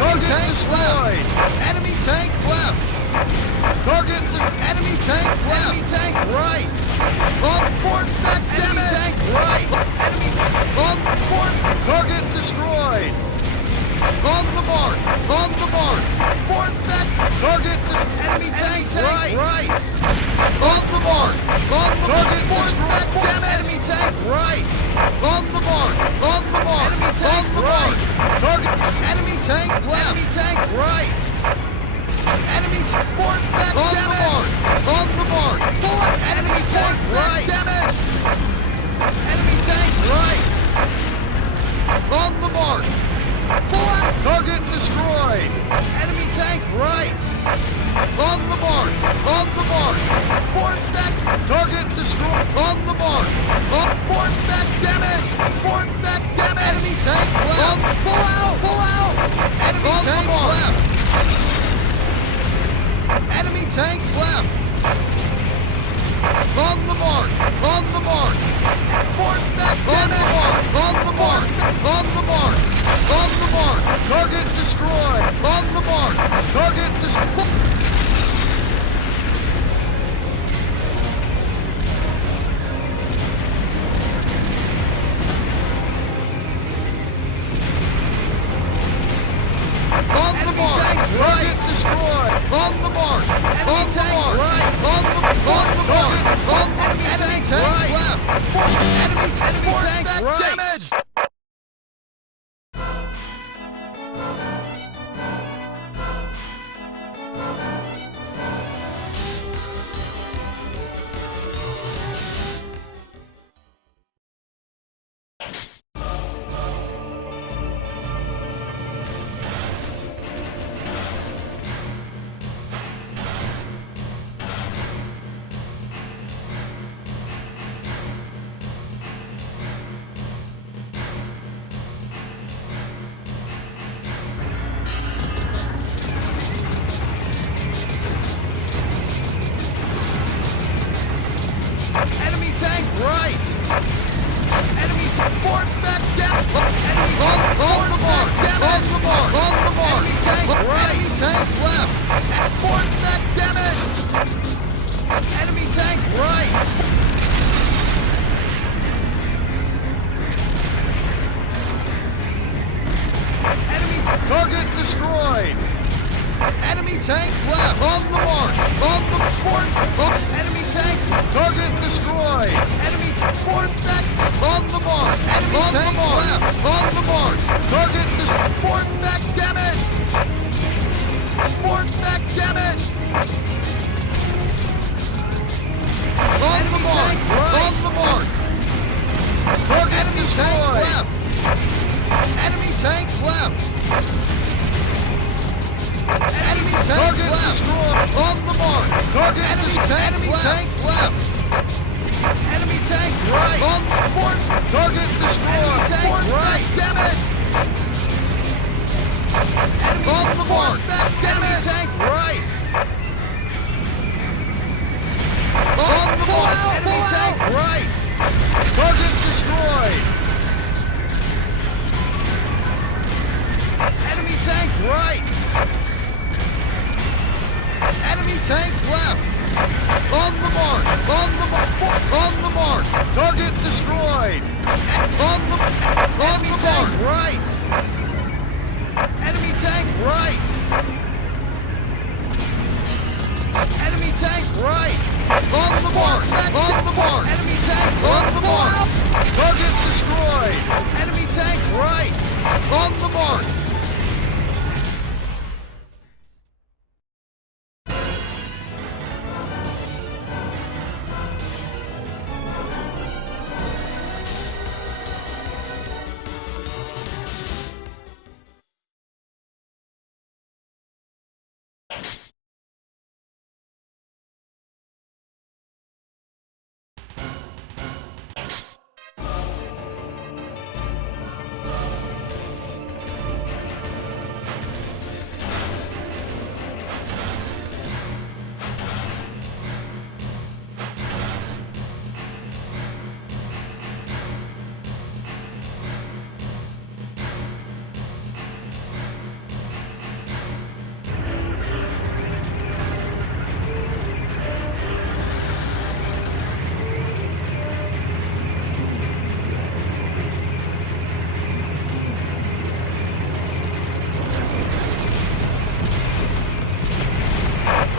Enemy tank destroyed. Enemy tank left. Target the enemy tank left. Enemy tank right. On board that enemy tank right. Enemy on board. Target destroyed. On the mark. On the mark. Board that target the enemy tank right. On the mark. On the target board that enemy tank right. On the mark. On the mark. Enemy tank right. Target enemy tank left. Enemy tank right. Enemy board that on damage. The mark. On the mark. Pull up. Enemy tank right. Damage. Enemy tank right. On the mark. Pull up. Target destroyed. Enemy tank right. On the mark. On the mark. Board that target destroyed. On the mark. Board that damage. Board that damage. Enemy tank left. Pull out. Pull out. Enemy on tank left. Enemy tank left. On the mark. On the mark. Board that damage. On the mark. On the mark. On the mark. Target destroyed. On the mark. Target destroyed. On the mark. Target destroyed. On the mark. Enemy tank right. On the mark. On enemy tank right. Left. Enemy tank right. Damaged. Enemy tank right. Enemy board that down. Enemy on the mark. On the mark. On the mark. Enemy tank right. Enemy tank left. Board that damage. Enemy tank right. Enemy target destroyed. Enemy tank left. On the mark. On the board. Enemy tank. Target destroyed. Enemy board that. On the mark. Enemy on tank left. On the mark. Target board that damaged. Board that damaged. On enemy the mark. Tank right. On the mark. Target enemy tank left. Enemy tank left. Enemy tank left. Destroyed. On the mark. Target enemy tank left. Enemy tank right. On board. Target destroyed. Enemy tank board right. Damage. Enemy on the mark. That damage. Tank right. On the mark. Enemy tank right. Target destroyed. Enemy tank right. Enemy tank left. On the mark. On the mark. On the mark. Target destroyed. On the enemy tank right. Enemy tank right. Enemy tank right. On the mark. On the mark. Enemy tank on the mark. Target destroyed. Enemy tank right. On the mark.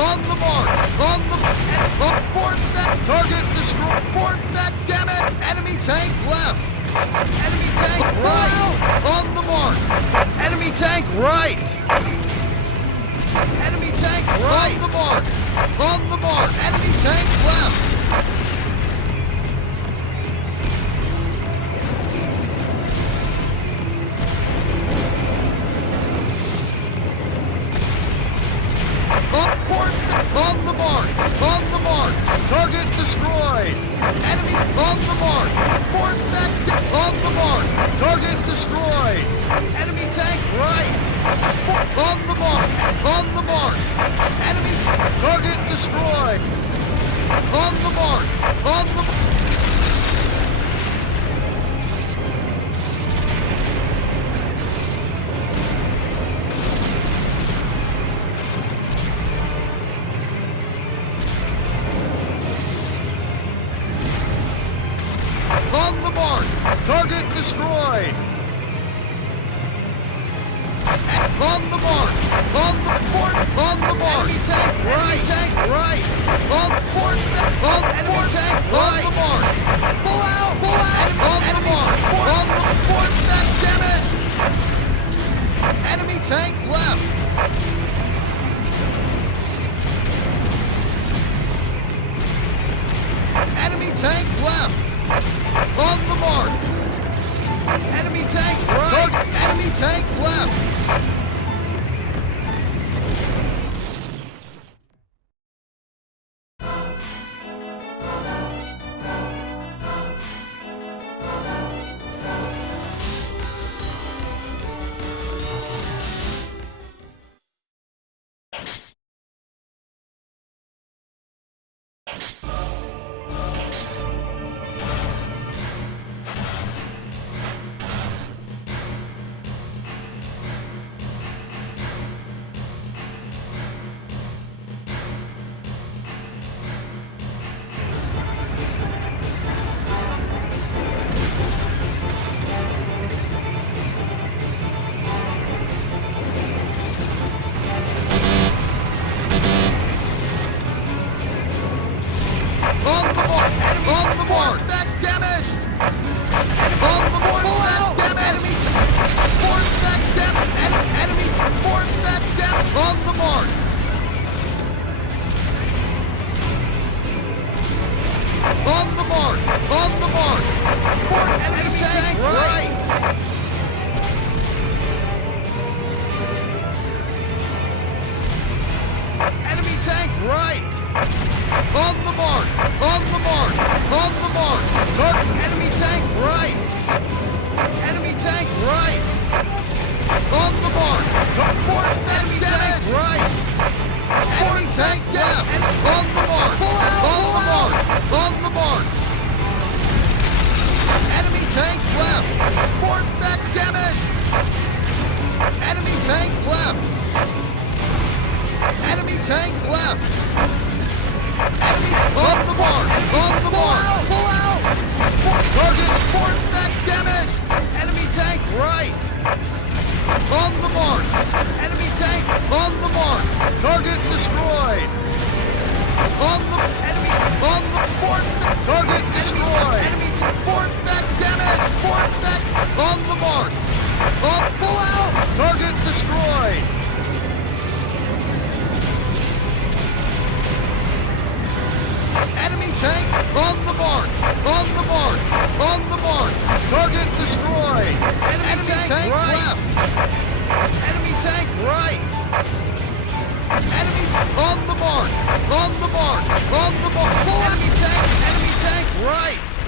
On the mark. On the abort that target destroy. Abort that, damn it. Enemy tank left. Enemy tank right. On the mark. Enemy tank right. Enemy tank right. On the mark. On the mark. Enemy tank left. On the mark! On the mark! Target destroyed! Enemy on the mark! Port that on the mark! Target destroyed! Enemy tank right! On the mark! On the mark! Enemy target destroyed! On the mark! On the On the mark! Target destroyed! On the mark! On the port! On the mark! Enemy tank right! Enemy tank right! On port! On enemy tank right! On the mark! Pull out! Pull out! On the mark! On the port! That damage! Enemy tank left! Enemy tank left! On the mark! Enemy tank right! Enemy tank left! On the mark! Enemy on the mark! That damaged! On the mark! Pull out! Enemy support that damage! Enemy support that damage! On the mark! On the mark! On the mark! Support enemy tank right! Enemy tank right! On the mark! On the mark! On the mark! Target enemy tank right! Enemy tank right! On the mark! Support enemy tank right! Enemy tank down! On the mark! Pull out! On the mark! On the mark! Enemy tank left! Support that damage! Enemy tank left! Enemy tank left! Enemy on the mark! On the mark! Pull out! Target port that damage! Enemy tank right! On the mark! Enemy tank on the mark! Target destroyed! On the enemy on the port! Target destroyed! Enemy port that damage! Port that on the mark! Pull out! Target destroyed! Enemy tank on the mark! On the mark! On the mark! Target destroyed! Enemy tank right! Left! Enemy tank right! Enemy on the mark! On the mark! On the mark! Enemy tank right!